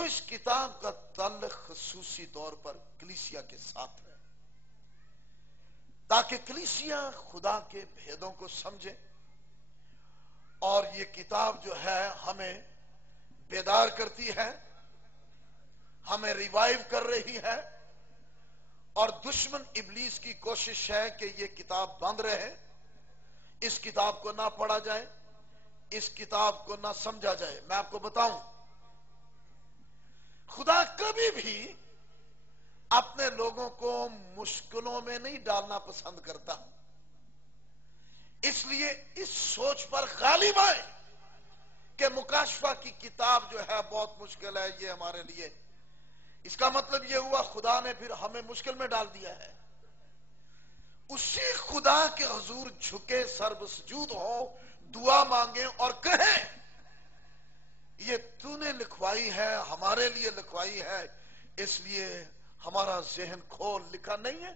اس کتاب کا تعلق خصوصی طور پر کلیسیا کے ساتھ ہے، تاکہ کلیسیا خدا کے بھیدوں کو سمجھے، اور یہ کتاب جو ہے ہمیں بیدار کرتی ہے، ہمیں ریوائیو کر رہی ہے، اور دشمن ابلیس کی کوشش ہے کہ یہ کتاب بند رہے، اس کتاب کو نہ پڑھا جائے، اس کتاب کو نہ سمجھا جائے۔ میں آپ کو بتاؤں، خدا کبھی بھی اپنے لوگوں کو مشکلوں میں نہیں ڈالنا پسند کرتا، اس لیے اس سوچ پر غالب آئے کہ مکاشفہ کی کتاب جو ہے بہت مشکل ہے، یہ ہمارے لیے، اس کا مطلب یہ ہوا خدا نے پھر ہمیں مشکل میں ڈال دیا ہے۔ اسی خدا کے حضور جھکے سر بسجود ہو، دعا مانگیں اور کہیں یہ تو نے لکھوائی ہے، ہمارے لیے لکھوائی ہے، اس لیے ہمارا ذہن کھول۔ لکھا نہیں ہے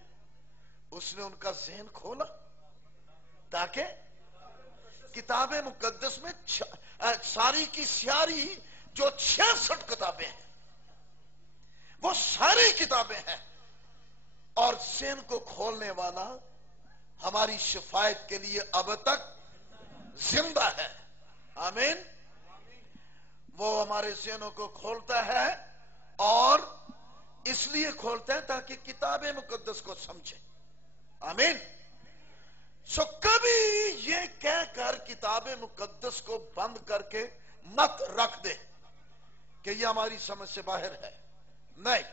اس نے ان کا ذہن کھولا تاکہ کتاب مقدس میں ساری کی ساری جو 66 کتابیں ہیں وہ ساری کتابیں ہیں، اور ذہن کو کھولنے والا ہماری شفاعت کے لیے اب تک زندہ ہے۔ آمین۔ وہ ہمارے ذہنوں کو کھولتا ہے، اور اس لیے کھولتا ہے تاکہ کتاب مقدس کو سمجھے۔ آمین۔ کبھی یہ کہہ کر کتاب مقدس کو بند کر کے مت رکھ دے کہ یہ ہماری سمجھ سے باہر ہے، نہیں،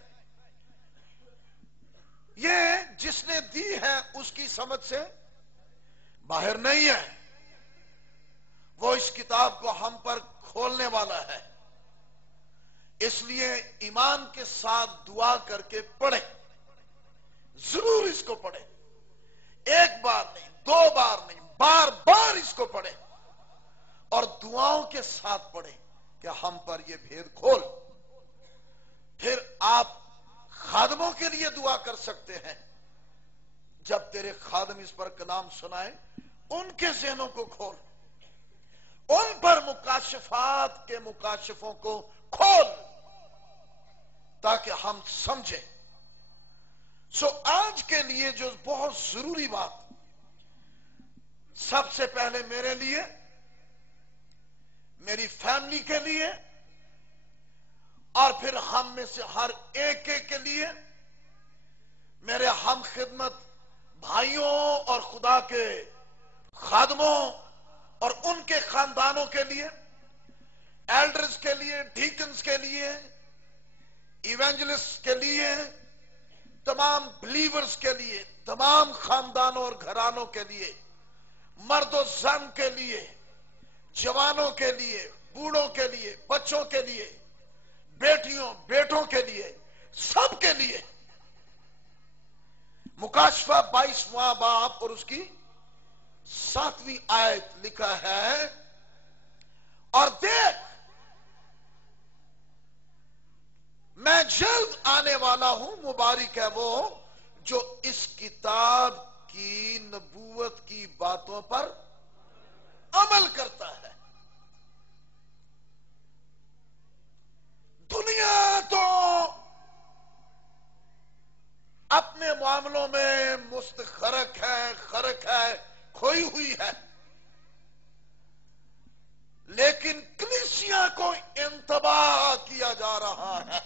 یہ جس نے دی ہے اس کی سمجھ سے باہر نہیں ہے، وہ اس کتاب کو ہم پر کھولنے والا ہے۔ اس لیے ایمان کے ساتھ دعا کر کے پڑھیں، ضرور اس کو پڑھیں، ایک بار نہیں، دو بار نہیں، بار بار اس کو پڑھیں، اور دعاؤں کے ساتھ پڑھیں کہ ہم پر یہ بھید کھول۔ پھر آپ خادموں کے لیے دعا کر سکتے ہیں، جب تیرے خادم اس پر کلام سنائیں ان کے ذہنوں کو کھول، ان پر مکاشفات کے مکاشفوں کو کھول تاکہ ہم سمجھیں۔ آج کے لیے جو بہت ضروری بات، سب سے پہلے میرے لیے، میری فیملی کے لیے، اور پھر ہم میں سے ہر ایک کے لیے، میرے ہم خدمت بھائیوں اور خدا کے خادموں اور ان کے خاندانوں کے لیے، ایلڈرز کے لیے، ڈیکنز کے لیے، ایونجلسٹ کے لیے، تمام بلیورز کے لیے، تمام خاندانوں اور گھرانوں کے لیے، مرد و زن کے لیے، جوانوں کے لیے، بوڑھوں کے لیے، بچوں کے لیے، بیٹیوں بیٹوں کے لیے، سب کے لیے۔ مکاشفہ 22واں باب اور اس کی 7ویں آیت لکھا ہے، اور دیکھ میں جلد آنے والا ہوں، مبارک ہے وہ جو اس کتاب کی نبوت کی باتوں پر عمل کرتا ہے۔ دنیا تو اپنے معاملوں میں مستغرق ہے، غرق ہے، کھوئی ہوئی ہے، لیکن کلیسیا کو انتباہ کیا جا رہا ہے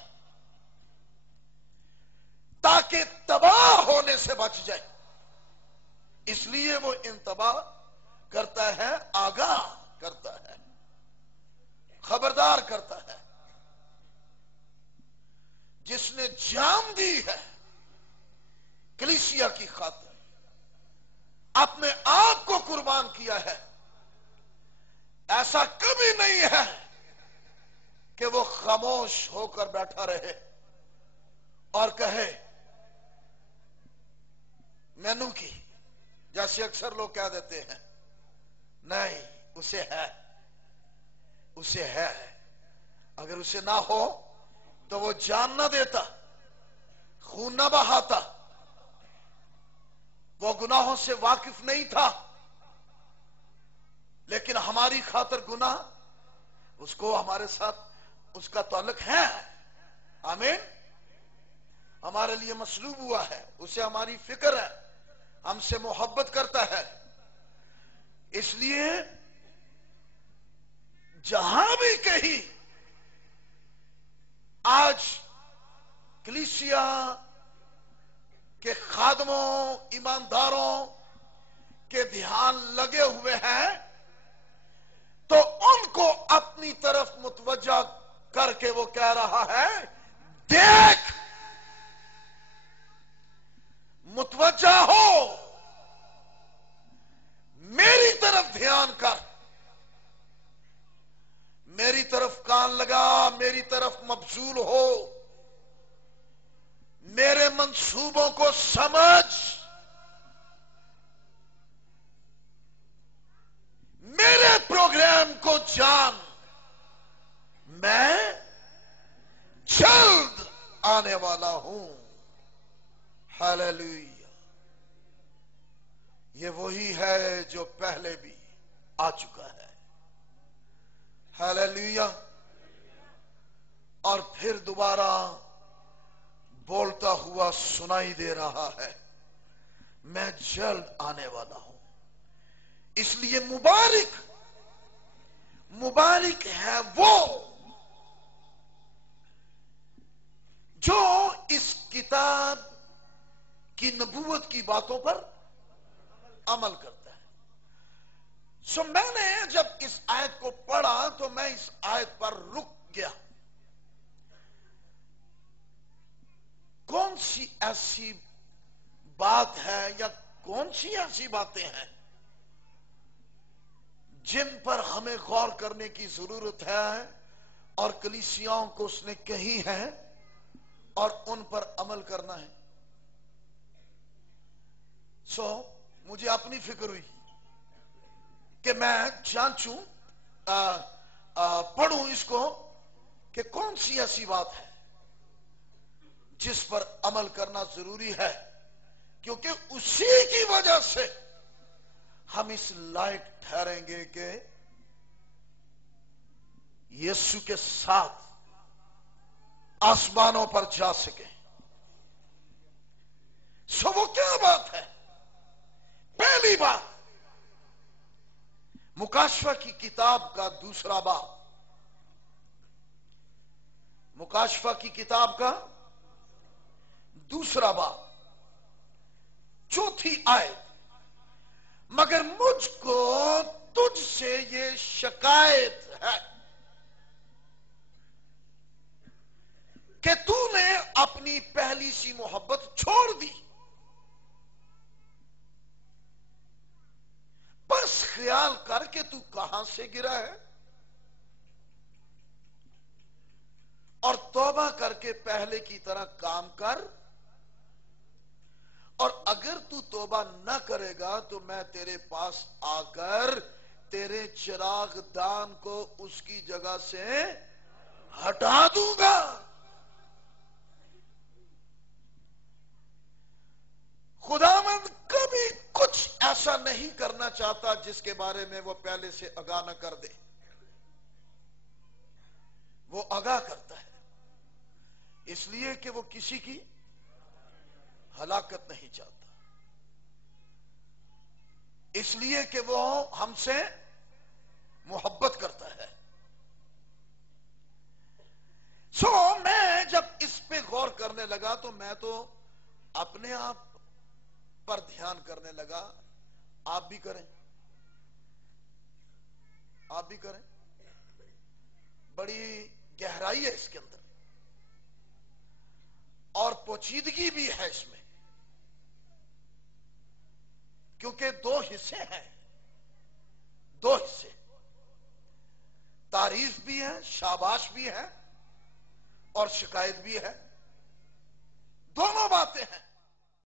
تاکہ تباہ ہونے سے بچ جائے۔ اس لیے وہ انتباہ کرتا ہے، آگاہ کرتا ہے، خبردار کرتا ہے۔ جس نے جان دی ہے کلیسیا کی خاطر، اپنے آپ کو قربان کیا ہے، ایسا کبھی نہیں ہے کہ وہ خاموش ہو کر بیٹھا رہے اور کہے مینو کی، جیسے اکثر لوگ کہہ دیتے ہیں۔ نہیں، اسے ہے، اسے ہے۔ اگر اسے نہ ہو تو وہ جان نہ دیتا، خون نہ بہاتا، وہ گناہوں سے واقف نہیں تھا، لیکن ہماری خاطر گناہ، اس کو ہمارے ساتھ اس کا تعلق ہے۔ آمین. ہمارے لیے مصلوب ہوا ہے, اسے ہماری فکر ہے, ہم سے محبت کرتا ہے. اس لیے جہاں بھی کہیں آج کلیسیا کے خادموں, ایمانداروں کے دھیان لگے ہوئے ہیں, تو ان کو اپنی طرف متوجہ کر کے وہ کہہ رہا ہے, دیکھ, متوجہ ہو, میری طرف دھیان کر, میری طرف کان لگا, میری طرف مبذول ہو, میرے منصوبوں کو سمجھ, میرے پروگرام کو جان, میں جلد آنے والا ہوں. ہاللیلویا. یہ وہی ہے جو پہلے بھی آ چکا ہے. ہاللیلویا. اور پھر دوبارہ بولتا ہوا سنائی دے رہا ہے, میں جلد آنے والا ہوں. اس لیے مبارک ہے وہ جو اس کتاب کی نبوت کی باتوں پر عمل کرتا ہے. سو میں نے جب اس آیت کو پڑھا تو میں اس آیت پر رک گیا. کون سی ایسی بات ہے یا کون سی ایسی باتیں ہیں جن پر ہمیں غور کرنے کی ضرورت ہے اور کلیسیاؤں کو اس نے کہی ہے اور ان پر عمل کرنا ہے. سو مجھے اپنی فکر ہوئی کہ میں جانچوں, پڑھوں اس کو کہ کون سی ایسی بات ہے جس پر عمل کرنا ضروری ہے, کیونکہ اسی کی وجہ سے ہم اس لائق ٹھہریں گے کہ یسوع کے ساتھ آسمانوں پر جا سکیں. سو وہ کیا بات ہے؟ پہلی بات, مکاشفہ کی کتاب کا 2 باب, مکاشفہ کی کتاب کا 2 باب 4 آیت, مگر مجھ کو تجھ سے یہ شکایت ہے کہ تو نے اپنی پہلی سی محبت چھوڑ دی. بس خیال کر کے تو کہاں سے گرا ہے اور توبہ کر کے پہلے کی طرح کام کر, اور اگر تو توبہ نہ کرے گا تو میں تیرے پاس آ کر تیرے چراغ دان کو اس کی جگہ سے ہٹا دوں گا. خداوند کبھی کچھ ایسا نہیں کرنا چاہتا جس کے بارے میں وہ پہلے سے آگاہ نہ کر دے. وہ آگاہ کرتا ہے اس لیے کہ وہ کسی کی ہلاکت نہیں چاہتا, اس لیے کہ وہ ہم سے محبت کرتا ہے. سو میں جب اس پہ غور کرنے لگا تو میں تو اپنے آپ پر دھیان کرنے لگا. آپ بھی کریں, آپ بھی کریں. بڑی گہرائی ہے اس کے اندر اور پوچیدگی بھی ہے اس میں, کیونکہ 2 حصے ہیں, 2 حصے, تعریف بھی ہے, شاباش بھی ہے اور شکایت بھی ہے. دونوں باتیں ہیں.